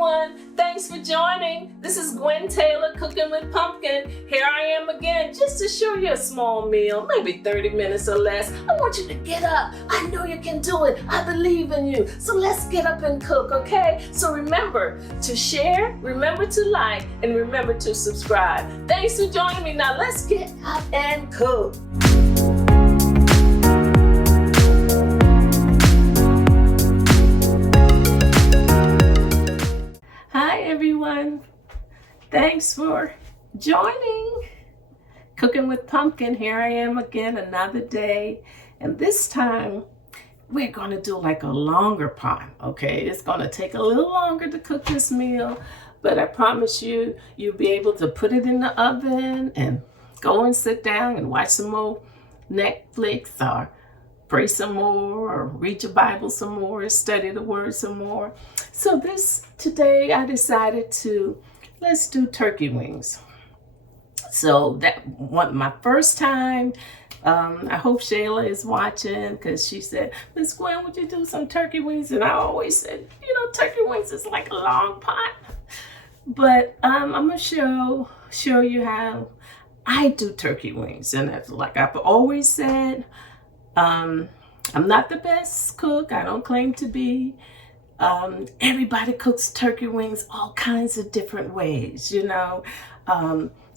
everyone. Thanks for joining. This is Gwen Taylor, Cooking with Pumpkin. Here I am again, just to show you a small meal, maybe 30 minutes or less. I want you to get up. I know you can do it. I believe in you. So let's get up and cook, okay? So remember to share, remember to like, and remember to subscribe. Thanks for joining me. Now let's get up and cook. Hi everyone, thanks for joining Cooking with Pumpkin. Here I am again, another day, and this time we're going to do like a longer pot, okay? It's going to take a little longer to cook this meal, but I promise you, you'll be able to put it in the oven and go and sit down and watch some more Netflix or pray some more or read your Bible some more, study the word some more. So today I decided let's do turkey wings. So that was my first time. I hope Shayla is watching because she said, Miss Gwen, would you do some turkey wings? And I always said, turkey wings is like a long pot. But I'm going to show you how I do turkey wings. And it's like I've always said, I'm not the best cook. I don't claim to be. Everybody cooks turkey wings all kinds of different ways,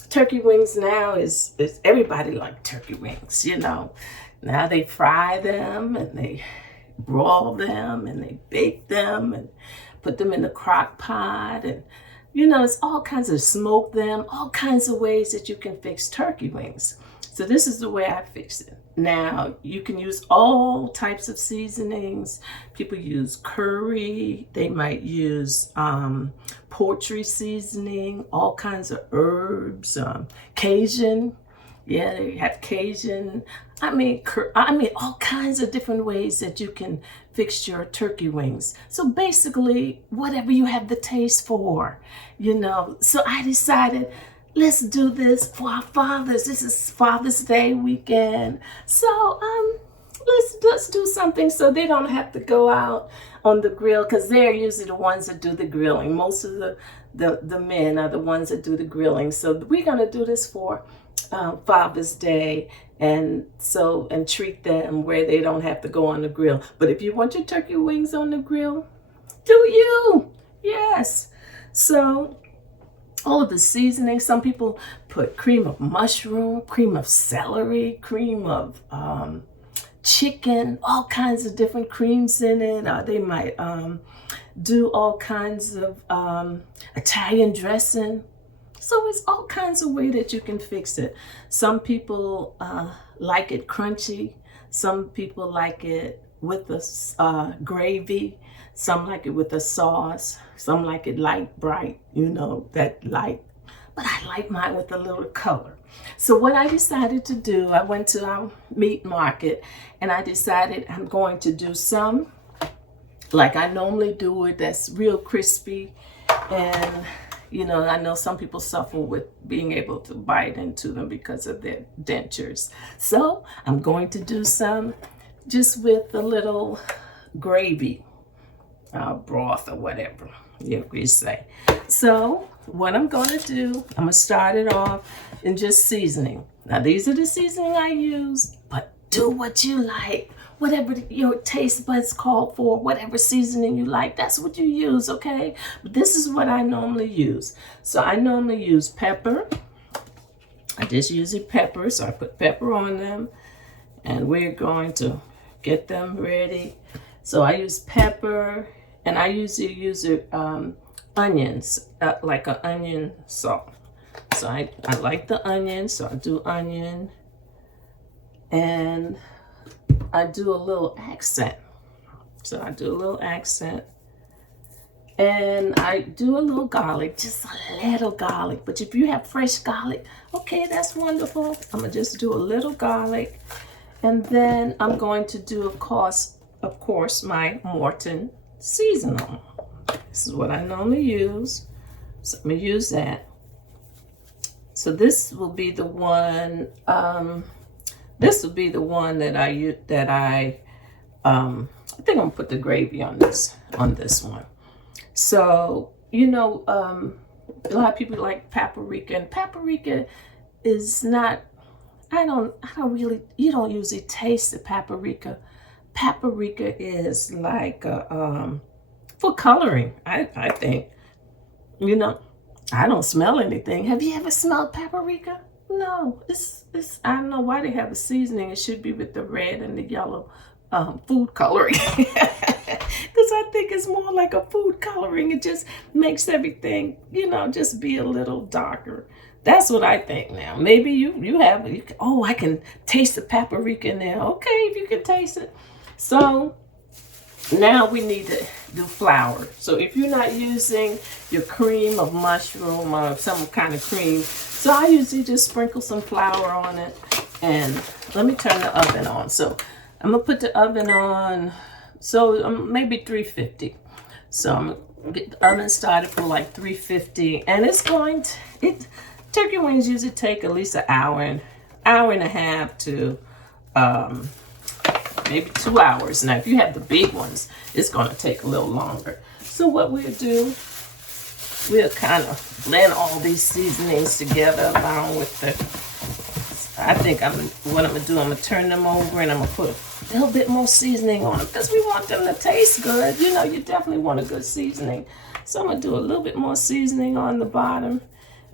Turkey wings now is everybody like turkey wings, Now they fry them and they broil them and they bake them and put them in the crock pot and it's all kinds of smoke them, all kinds of ways that you can fix turkey wings. So this is the way I fix it. Now, you can use all types of seasonings. People use curry. They might use poultry seasoning, all kinds of herbs, Cajun. Yeah, they have Cajun. I mean, all kinds of different ways that you can fix your turkey wings. So basically, whatever you have the taste for, So I decided, let's do this for our fathers. This is Father's Day weekend. So let's do something so they don't have to go out on the grill, because they're usually the ones that do the grilling. Most of the men are the ones that do the grilling. So we're gonna do this for Father's Day and treat them where they don't have to go on the grill. But if you want your turkey wings on the grill, do you? Yes. So all of the seasoning, some people put cream of mushroom, cream of celery, cream of chicken, all kinds of different creams in it. They might do all kinds of Italian dressing. So it's all kinds of ways that you can fix it. Some people like it crunchy. Some people like it with the gravy. Some like it with a sauce. Some like it light, bright, that light. But I like mine with a little color. So what I decided to do, I went to our meat market and I decided I'm going to do some like I normally do it, that's real crispy. And, I know some people suffer with being able to bite into them because of their dentures. So I'm going to do some just with a little gravy. Broth or whatever you say. So what I'm going to do, I'm going to start it off in just seasoning. Now these are the seasoning I use, but do what you like. Whatever your taste buds call for, whatever seasoning you like, that's what you use, okay? But this is what I normally use. So I normally use pepper. I just use pepper, so I put pepper on them. And we're going to get them ready. So I use pepper. And I usually use onions, like an onion salt. So I like the onion, so I do onion. And I do a little accent. So I do a little accent. And I do a little garlic, just a little garlic. But if you have fresh garlic, okay, that's wonderful. I'm going to just do a little garlic. And then I'm going to do, of course, my Morton seasoning. This is what I normally use. So I'm going to use that. So this will be the one, that I use, I think I'm gonna put the gravy on this one. So you know, a lot of people like paprika, and paprika is not, I don't really, you don't usually taste the paprika. Paprika is like, for coloring, I think. You know, I don't smell anything. Have you ever smelled paprika? No, it's, I don't know why they have a seasoning. It should be with the red and the yellow food coloring. Because I think it's more like a food coloring. It just makes everything, you know, just be a little darker. That's what I think now. Maybe you have, oh, I can taste the paprika in there. Okay, if you can taste it. So now we need to do flour. So if you're not using your cream of mushroom or some kind of cream, so I usually just sprinkle some flour on it. And let me turn the oven on. So I'm gonna put the oven on, so maybe 350. So I'm gonna get the oven started for like 350, and it's going to, turkey wings usually take at least an hour and a half to maybe 2 hours. Now, if you have the big ones, it's going to take a little longer. So what we'll do, we'll kind of blend all these seasonings together along with the, I think what I'm going to do, I'm going to turn them over and I'm going to put a little bit more seasoning on them because we want them to taste good. You know, you definitely want a good seasoning. So I'm going to do a little bit more seasoning on the bottom.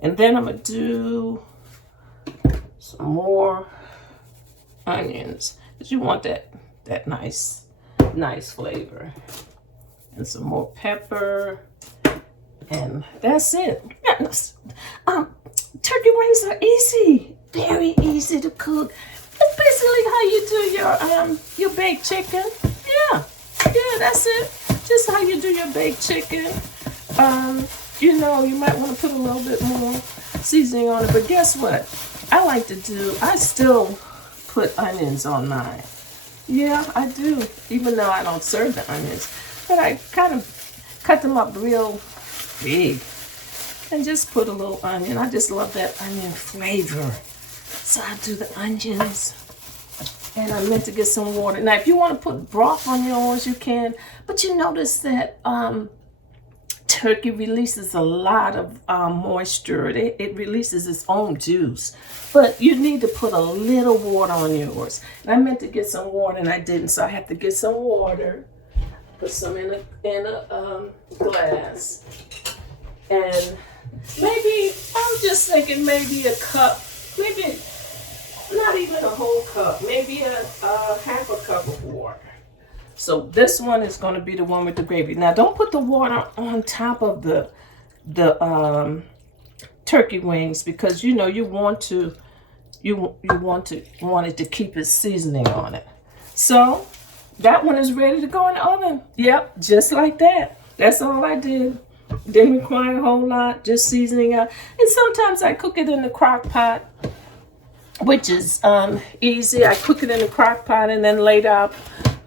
And then I'm going to do some more onions because you want that nice flavor. And some more pepper. And that's it. Turkey wings are easy. Very easy to cook. It's basically how you do your baked chicken. Yeah, that's it. Just how you do your baked chicken. You know, you might want to put a little bit more seasoning on it, but guess what? I still put onions on mine. Yeah, I do, even though I don't serve the onions. But I kind of cut them up real big and just put a little onion. I just love that onion flavor. So I do the onions. And I meant to get some water. Now, if you want to put broth on yours, you can. But you notice that turkey releases a lot of moisture. It releases its own juice. But you need to put a little water on yours. And I meant to get some water and I didn't. So I have to get some water. Put some in a glass. And maybe, I'm just thinking maybe a cup. Maybe not even a whole cup. Maybe a half a cup of water. So this one is going to be the one with the gravy. Now, don't put the water on top of the turkey wings because you know you want it to keep its seasoning on it. So that one is ready to go in the oven. Yep, just like that. That's all I did. Didn't require a whole lot, just seasoning up. And sometimes I cook it in the crock pot, which is easy. I cook it in the crock pot and then later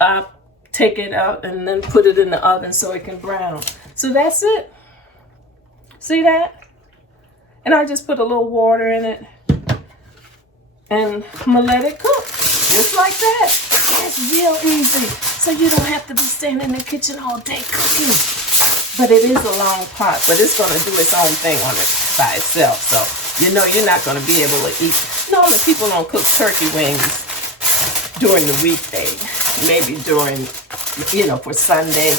I'll take it out and then put it in the oven so it can brown. So that's it. See that? And I just put a little water in it. And I'm gonna let it cook. Just like that. It's real easy. So you don't have to be standing in the kitchen all day cooking. But it is a long pot, but it's gonna do its own thing on it by itself. So you know you're not gonna be able to eat. Normally people don't cook turkey wings during the weekday. Maybe during, you know, for Sunday.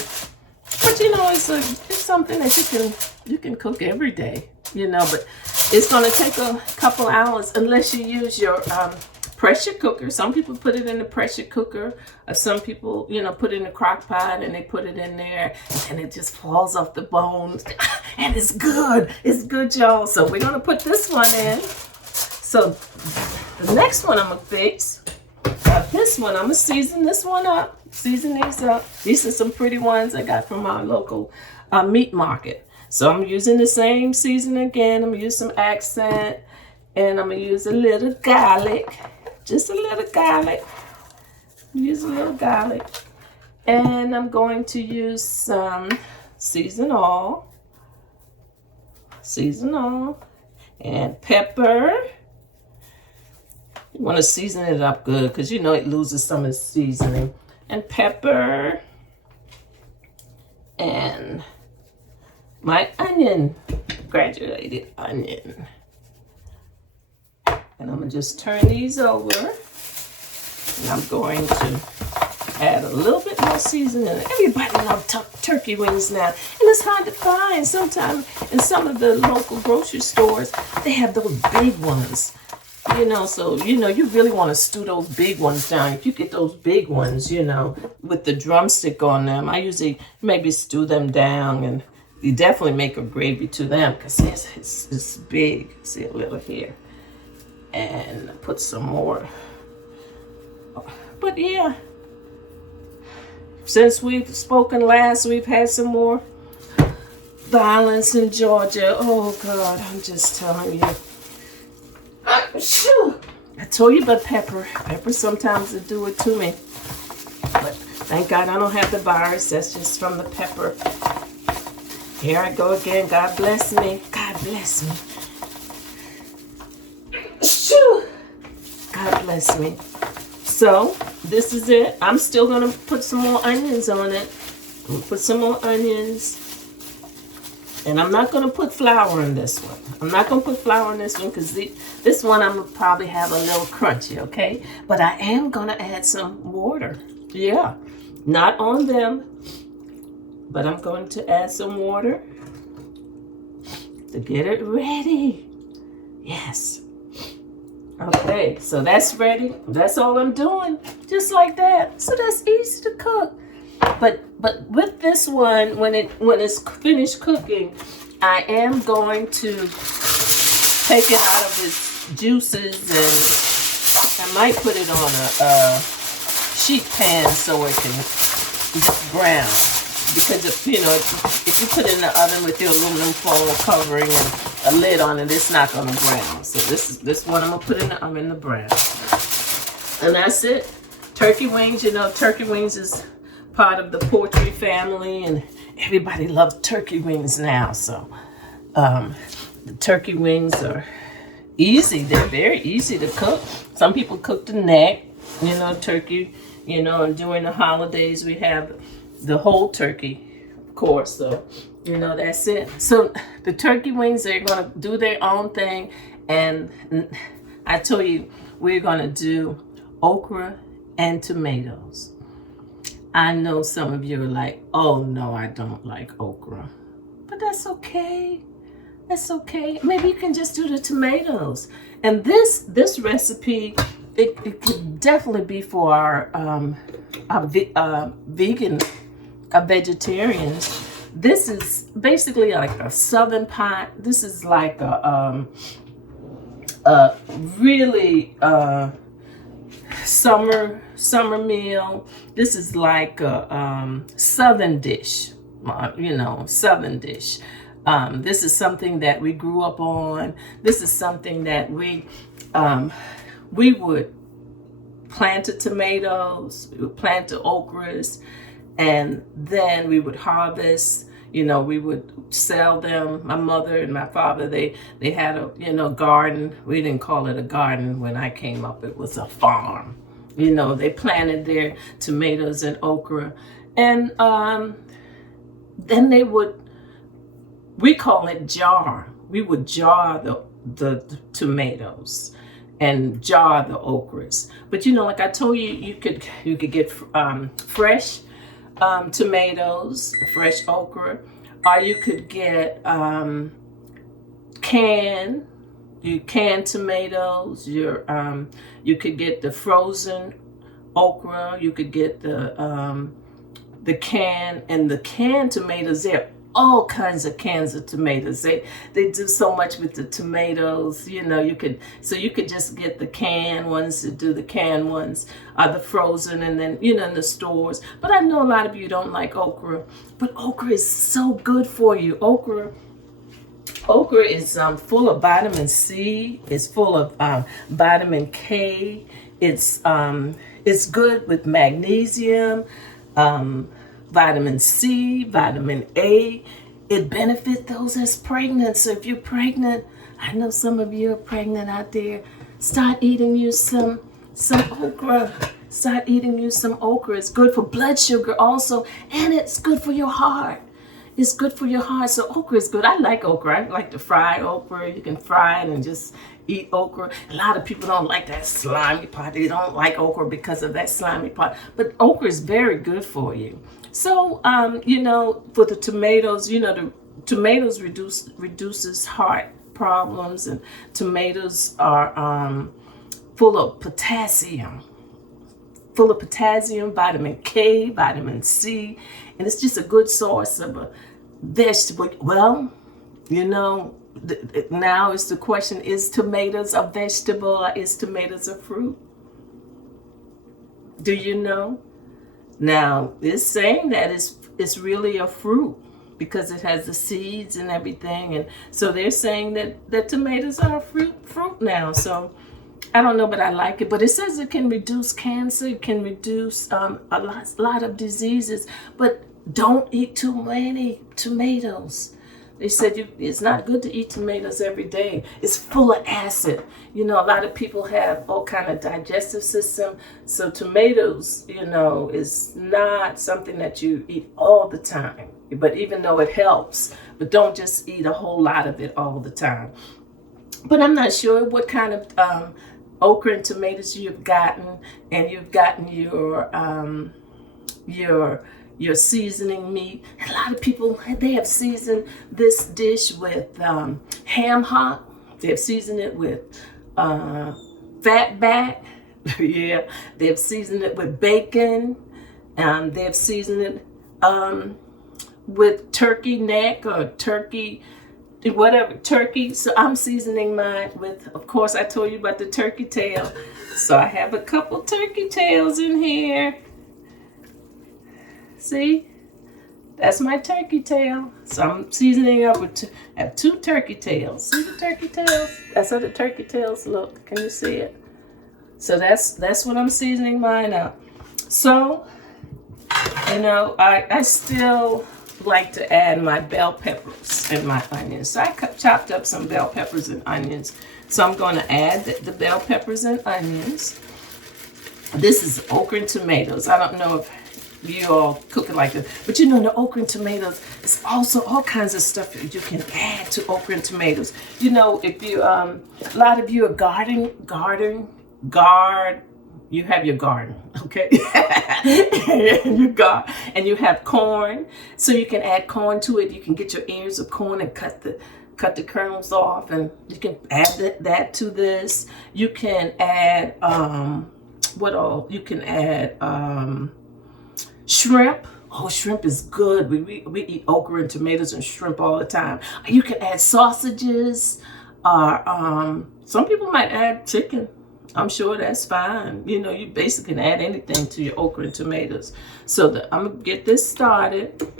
But you know, it's something that you can cook every day, you know, but it's going to take a couple hours unless you use your pressure cooker. Some people put it in the pressure cooker, or some people, you know, put it in the crock pot and they put it in there and it just falls off the bones. And it's good. It's good, y'all. So we're going to put this one in. So the next one I'm going to fix. This one, I'm going to season this one up. Season these up. These are some pretty ones I got from our local meat market. So I'm using the same seasoning again. I'm going to use some accent. And I'm going to use a little garlic. Just a little garlic. Use a little garlic. And I'm going to use some season all. Season all. And pepper. You want to season it up good because you know it loses some of its seasoning. And pepper. And my onion, graduated onion. And I'm going to just turn these over. And I'm going to add a little bit more seasoning. Everybody loves turkey wings now. And it's hard to find. Sometimes in some of the local grocery stores, they have those big ones. You know, so, you know, you really want to stew those big ones down. If you get those big ones, you know, with the drumstick on them, I usually maybe stew them down, and you definitely make a gravy to them because it's big. See a little here. And put some more. But yeah, since we've spoken last, we've had some more violence in Georgia. Oh God, I'm just telling you. I told you about pepper. Pepper sometimes will do it to me. But thank God I don't have the virus. That's just from the pepper. Here I go again. God bless me. God bless me. God bless me. So this is it. I'm still going to put some more onions on it. I'm going to put some more onions. And I'm not going to put flour in this one. I'm not going to put flour in this one because this one I'm going to probably have a little crunchy, okay? But I am going to add some water. Yeah, not on them. But I'm going to add some water to get it ready. Yes. Okay, so that's ready. That's all I'm doing. Just like that. So that's easy to cook. But with this one, when it's finished cooking, I am going to take it out of its juices, and I might put it on a sheet pan so it can just brown. Because if you put it in the oven with your aluminum foil covering and a lid on it, it's not going to brown. So this one I'm going to put in the oven to brown. And that's it. Turkey wings, you know, turkey wings is part of the poultry family, and everybody loves turkey wings now. So the turkey wings are easy. They're very easy to cook. Some people cook the neck, you know, turkey, you know, and during the holidays we have the whole turkey, of course. So, you know, that's it. So the turkey wings, they're going to do their own thing. And I told you, we're going to do okra and tomatoes. I know some of you are like, oh no, I don't like okra. But that's okay. That's okay. Maybe you can just do the tomatoes. And this recipe, it could definitely be for our vegetarians. This is basically like a southern pie. This is like a really summer meal. This is like a southern dish, you know, southern dish. This is something that we grew up on. This is something that we would plant the tomatoes, we would plant the okras, and then we would harvest. You know, we would sell them. My mother and my father, they had a, you know, garden. We didn't call it a garden when I came up. It was a farm. You know, they planted their tomatoes and okra. And then we call it jar. We would jar the tomatoes and jar the okras. But, you know, like I told you, you could get fresh tomatoes, fresh okra, or you could get canned tomatoes. You could get the frozen okra. You could get the can, and the canned tomatoes. There, all kinds of cans of tomatoes. They do so much with the tomatoes. You know, you could just get the canned ones to do the canned ones, or the frozen, and then, you know, in the stores. But I know a lot of you don't like okra, but okra is so good for you. Okra is full of vitamin C. It's full of vitamin K. It's good with magnesium, vitamin C, vitamin A. It benefits those that's pregnant. So if you're pregnant, I know some of you are pregnant out there, start eating you some okra. Start eating you some okra. It's good for blood sugar also, and it's good for your heart. it's good for your heart. So okra is good. I like okra. I like to fry okra. You can fry it and just eat okra. A lot of people don't like that slimy part. They don't like okra because of that slimy part. But okra is very good for you. So, you know, for the tomatoes, you know, the tomatoes reduces heart problems, and tomatoes are full of potassium, vitamin K, vitamin C, and it's just a good source of a vegetable. Well, you know, now is the question, is tomatoes a vegetable or is tomatoes a fruit? Do you know? Now, it's saying that it's really a fruit because it has the seeds and everything. And so they're saying that tomatoes are a fruit now. So I don't know, but I like it. But it says it can reduce cancer, it can reduce a lot of diseases. But don't eat too many tomatoes. They said it's not good to eat tomatoes every day. It's full of acid. You know, a lot of people have all kind of digestive system. So tomatoes, you know, is not something that you eat all the time. But even though it helps, but don't just eat a whole lot of it all the time. But I'm not sure what kind of okra and tomatoes you've gotten, and you've gotten your seasoning meat. A lot of people, they have seasoned this dish with ham hock. They have seasoned it with fat back. Yeah, they have seasoned it with bacon. They have seasoned it with turkey neck or turkey, whatever, turkey. So I'm seasoning mine with, of course, I told you about the turkey tail. So I have a couple turkey tails in here. See, that's my turkey tail. So I'm seasoning up with I have 2 turkey tails. See the turkey tails? That's how the turkey tails look. Can you see it? So that's what I'm seasoning mine up. So, you know, I still like to add my bell peppers and my onions. So I chopped up some bell peppers and onions. So I'm going to add the bell peppers and onions. This is okra and tomatoes. I don't know if you all cook it like this, but you know, the okra and tomatoes is also all kinds of stuff that you can add to okra and tomatoes. You know, if you a lot of you are you have your garden, okay? and you have corn, so you can add corn to it. You can get your ears of corn and cut the kernels off, and you can add that to this. You can add what all? You can add shrimp. Oh, shrimp is good. We eat okra and tomatoes and shrimp all the time. You can add sausages. Some people might add chicken. I'm sure that's fine. You know, you basically can add anything to your okra and tomatoes. So I'm gonna get this started,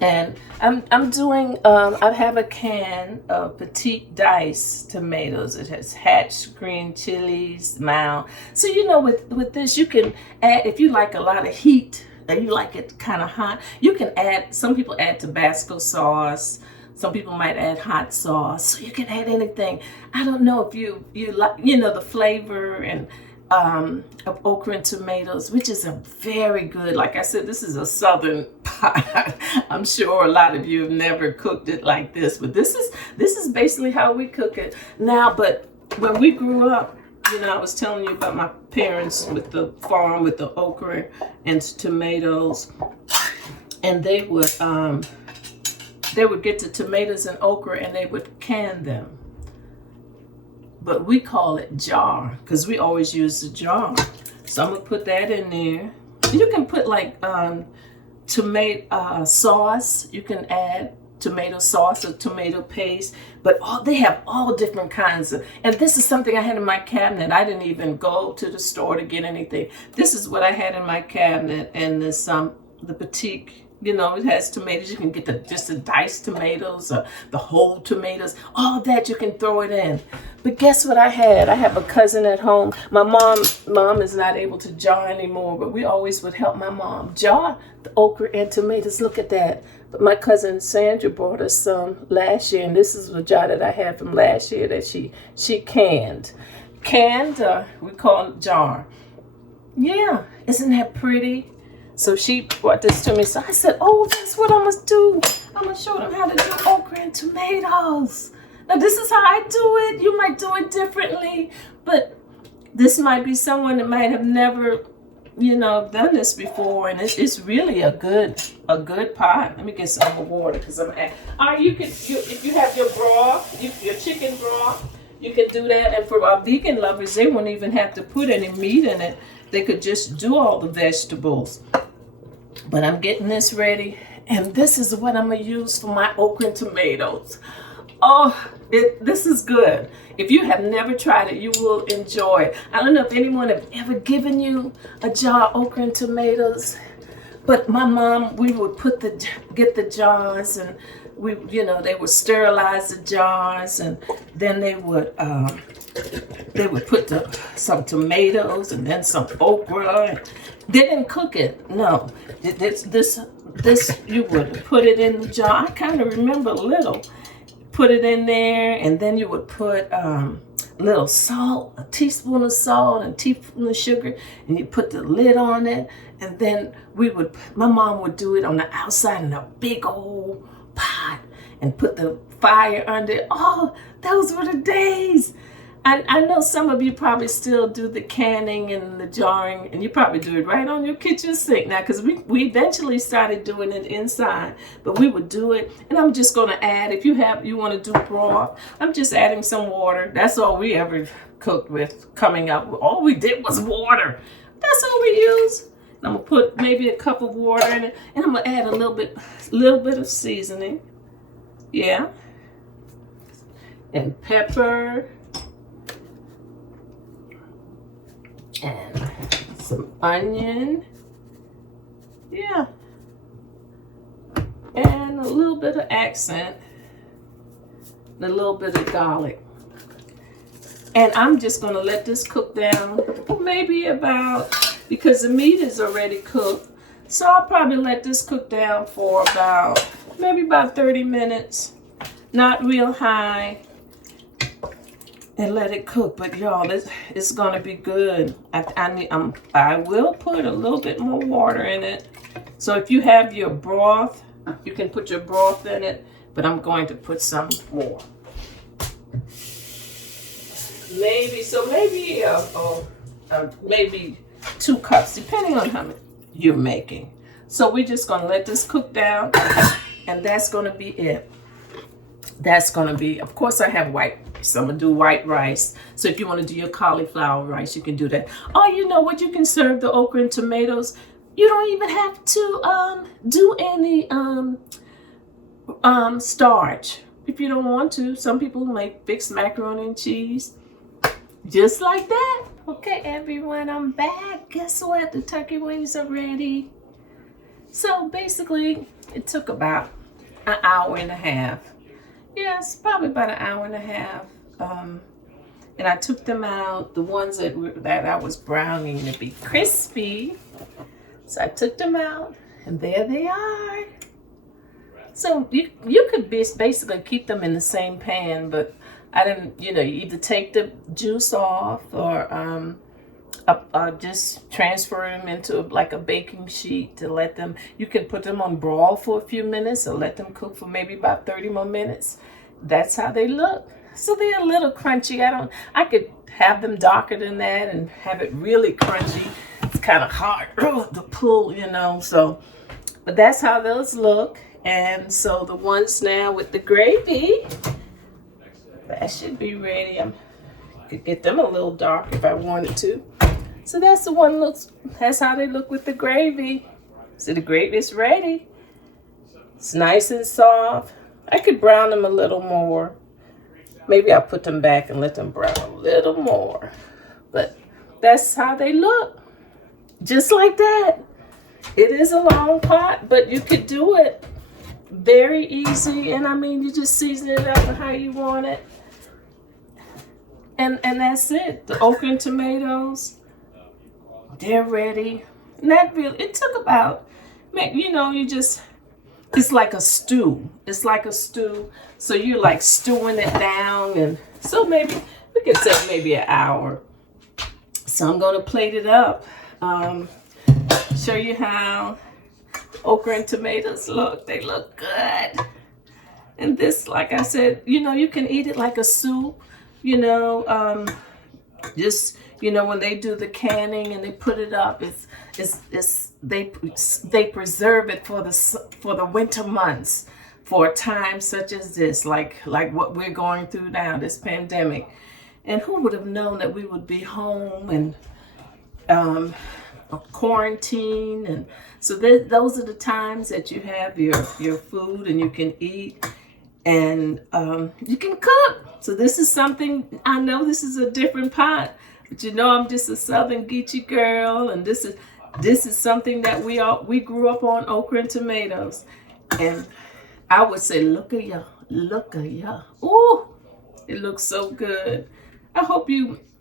and I'm doing. I have a can of petite dice tomatoes. It has hatch green chilies, mild. So you know, with this, you can add, if you like a lot of heat and you like it kind of hot, you can add. Some people add Tabasco sauce. Some people might add hot sauce. So you can add anything. I don't know if you like, you know, the flavor and of okra and tomatoes, which is a very good, like I said, this is a southern pot. I'm sure a lot of you have never cooked it like this, but this is basically how we cook it now. But when we grew up, you know, I was telling you about my parents with the farm with the okra and tomatoes, and they would get the tomatoes and okra and they would can them. But we call it jar because we always use the jar. So I'm gonna put that in there. You can put like tomato sauce. You can add tomato sauce or tomato paste, but they have all different kinds of, and this is something I had in my cabinet. I didn't even go to the store to get anything. This is what I had in my cabinet, and this the petite. You know, it has tomatoes. You can get just the diced tomatoes or the whole tomatoes. All that you can throw it in. But guess what I had? I have a cousin at home. My mom is not able to jar anymore, but we always would help my mom jar the okra and tomatoes. Look at that. But my cousin Sandra brought us some last year, and this is a jar that I had from last year that she canned. Canned, we call it jar. Yeah, isn't that pretty? So she brought this to me. So I said, oh, that's what I must do. house. Now this is how I do it. You might do it differently, but this might be someone that might have never, done this before, and it's really a good pot. Let me get some more water because I'm at. If you have your broth, your chicken broth, you can do that. And for our vegan lovers, they won't even have to put any meat in it. They could just do all the vegetables. But I'm getting this ready, and this is what I'm gonna use for my okra and tomatoes. Oh, this is good. If you have never tried it, you will enjoy it. I don't know if anyone have ever given you a jar of okra and tomatoes, but my mom, we would get the jars, and they would sterilize the jars, and then they would put some tomatoes and then some okra. They didn't cook it. No, this you would put it in the jar. I kind of remember a little. Put it in there, and then you would put a little salt, a teaspoon of salt, and a teaspoon of sugar, and you put the lid on it, and then my mom would do it on the outside in a big old pot and put the fire under it. Oh, those were the days. I know some of you probably still do the canning and the jarring, and you probably do it right on your kitchen sink now, because we eventually started doing it inside, but we would do it. And I'm just going to add, if you want to do broth, I'm just adding some water. That's all we ever cooked with coming up. All we did was water. That's all we use. And I'm going to put maybe a cup of water in it, and I'm going to add a little bit of seasoning. Yeah. And pepper. And some onion, yeah, and a little bit of accent, and a little bit of garlic. And I'm just going to let this cook down for maybe because the meat is already cooked, so I'll probably let this cook down for maybe about 30 minutes, not real high. And let it cook. But y'all, it's gonna be good. I will put a little bit more water in it. So if you have your broth, you can put your broth in it, but I'm going to put some more. Maybe 2 cups, depending on how many you're making. So we're just gonna let this cook down, and that's gonna be it. That's gonna be, of course I have white. So I'm gonna do white rice. So if you want to do your cauliflower rice, you can do that. Oh, you know what? You can serve the okra and tomatoes. You don't even have to do any starch if you don't want to. Some people make fixed macaroni and cheese, just like that. Okay, everyone, I'm back. Guess what? The turkey wings are ready. So basically, it took about an hour and a half. Yes, probably about an hour and a half. And I took them out, the ones that I was browning to be crispy. So I took them out, and there they are. So you could basically keep them in the same pan, but I didn't, you either take the juice off or just transfer them into like a baking sheet to let them, you can put them on broil for a few minutes or let them cook for maybe about 30 more minutes. That's how they look. So they're a little crunchy. I could have them darker than that and have it really crunchy. It's kind of hard to pull, so, but that's how those look. And so the ones now with the gravy, that should be ready. I could get them a little dark if I wanted to. So that's how they look with the gravy. So the gravy is ready. It's nice and soft. I could brown them a little more. Maybe I'll put them back and let them brown a little more. But that's how they look. Just like that. It is a long pot, but you could do it very easy. And I mean, you just season it up how you want it. And that's it. The okra and tomatoes, they're ready. And it took about, it's like a stew. It's like a stew. So you're like stewing it down. And so maybe, we could say maybe an hour. So I'm going to plate it up. Show you how okra and tomatoes look. They look good. And this, like I said, you can eat it like a soup, just, when they do the canning and they put it up, they preserve it for the winter months, for a time such as this, like what we're going through now, this pandemic. And who would have known that we would be home and quarantine? And so those are the times that you have your food and you can eat and you can cook. So this is something, I know this is a different pot, but I'm just a Southern Geechee girl, and this is something that we grew up on, okra and tomatoes. And I would say, look at ya. Ooh, it looks so good. I hope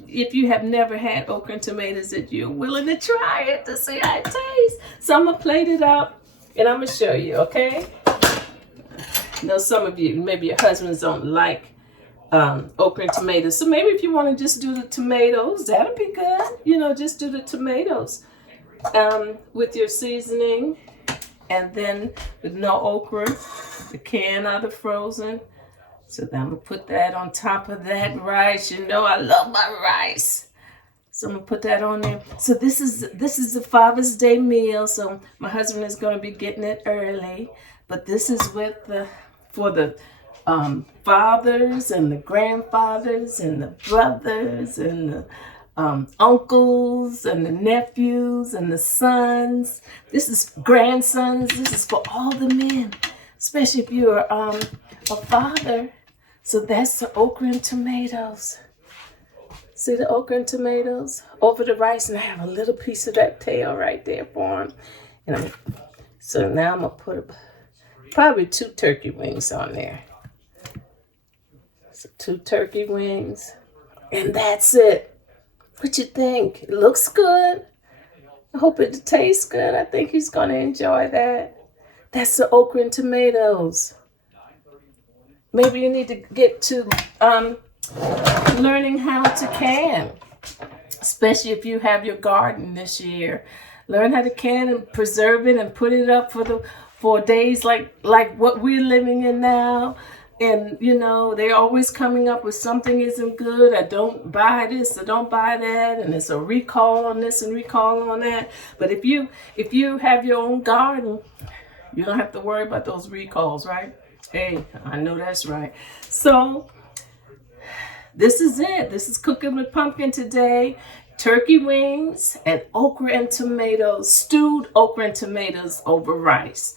if you have never had okra and tomatoes, that you're willing to try it to see how it tastes. So I'm gonna plate it up and I'm gonna show you, okay? Some of you, maybe your husbands don't like okra and tomatoes. So maybe if you want to just do the tomatoes, that'll be good. Just do the tomatoes with your seasoning, and then with no okra, the can or the frozen. So then I'm gonna put that on top of that rice. I love my rice. So I'm gonna put that on there. So this is the Father's Day meal. So my husband is gonna be getting it early, but this is for the fathers and the grandfathers and the brothers and the uncles and the nephews and the sons. This is grandsons. This is for all the men, especially if you're a father. So that's the okra and tomatoes. See the okra and tomatoes over the rice, and I have a little piece of that tail right there for him. So now I'm gonna put probably 2 turkey wings on there. So 2 turkey wings, and that's it. What you think? It looks good. I hope it tastes good. I think he's gonna enjoy that. That's the okra and tomatoes. Maybe you need to get to learning how to can, especially if you have your garden this year. Learn how to can and preserve it and put it up for days like what we're living in now. And they're always coming up with something isn't good. I don't buy this, I don't buy that, and it's a recall on this and recall on that. But if you have your own garden, you don't have to worry about those recalls, right? Hey, I know that's right. So this is it. This is Cooking with Pumpkin today. Turkey wings and okra and tomatoes, stewed okra and tomatoes over rice.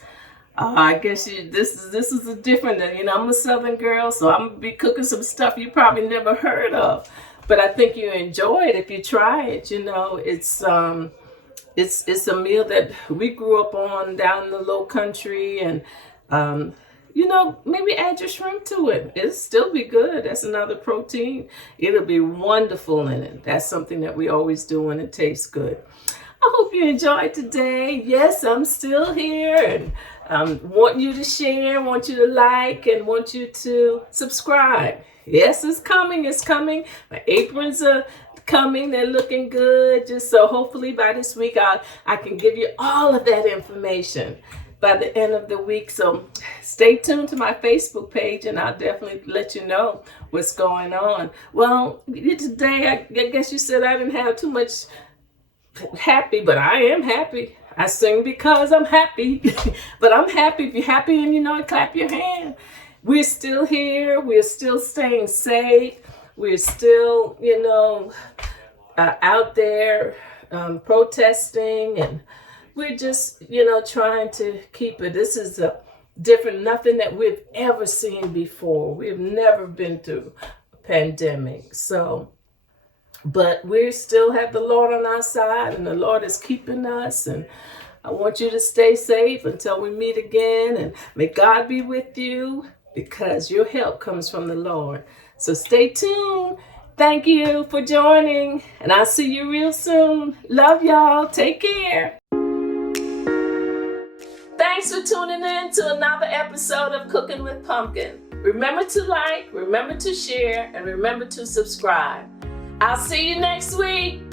I guess this is a different, I'm a Southern girl, so I'm gonna be cooking some stuff you probably never heard of. But I think you enjoy it if you try it. It's a meal that we grew up on down in the Low Country, and maybe add your shrimp to it. It'll still be good. That's another protein. It'll be wonderful in it. That's something that we always do, and it tastes good. I hope you enjoyed today. Yes, I'm still here, and want you to share, want you to like, and want you to subscribe. Yes, it's coming. It's coming. My aprons are coming. They're looking good. Just so hopefully by this week I can give you all of that information by the end of the week. So stay tuned to my Facebook page, and I'll definitely let you know what's going on. Well, today, I guess you said I didn't have too much happy, but I am happy. I sing because I'm happy. But I'm happy. If you're happy and clap your hand. We're still here. We're still staying safe. We're still, out there protesting, and we're just, trying to keep it. This is nothing that we've ever seen before. We've never been through a pandemic. But we still have the Lord on our side, and the Lord is keeping us. And I want you to stay safe until we meet again. And may God be with you, because your help comes from the Lord. So stay tuned. Thank you for joining, and I'll see you real soon. Love y'all. Take care. Thanks for tuning in to another episode of Cooking with Pumpkin. Remember to like, remember to share, and remember to subscribe. I'll see you next week.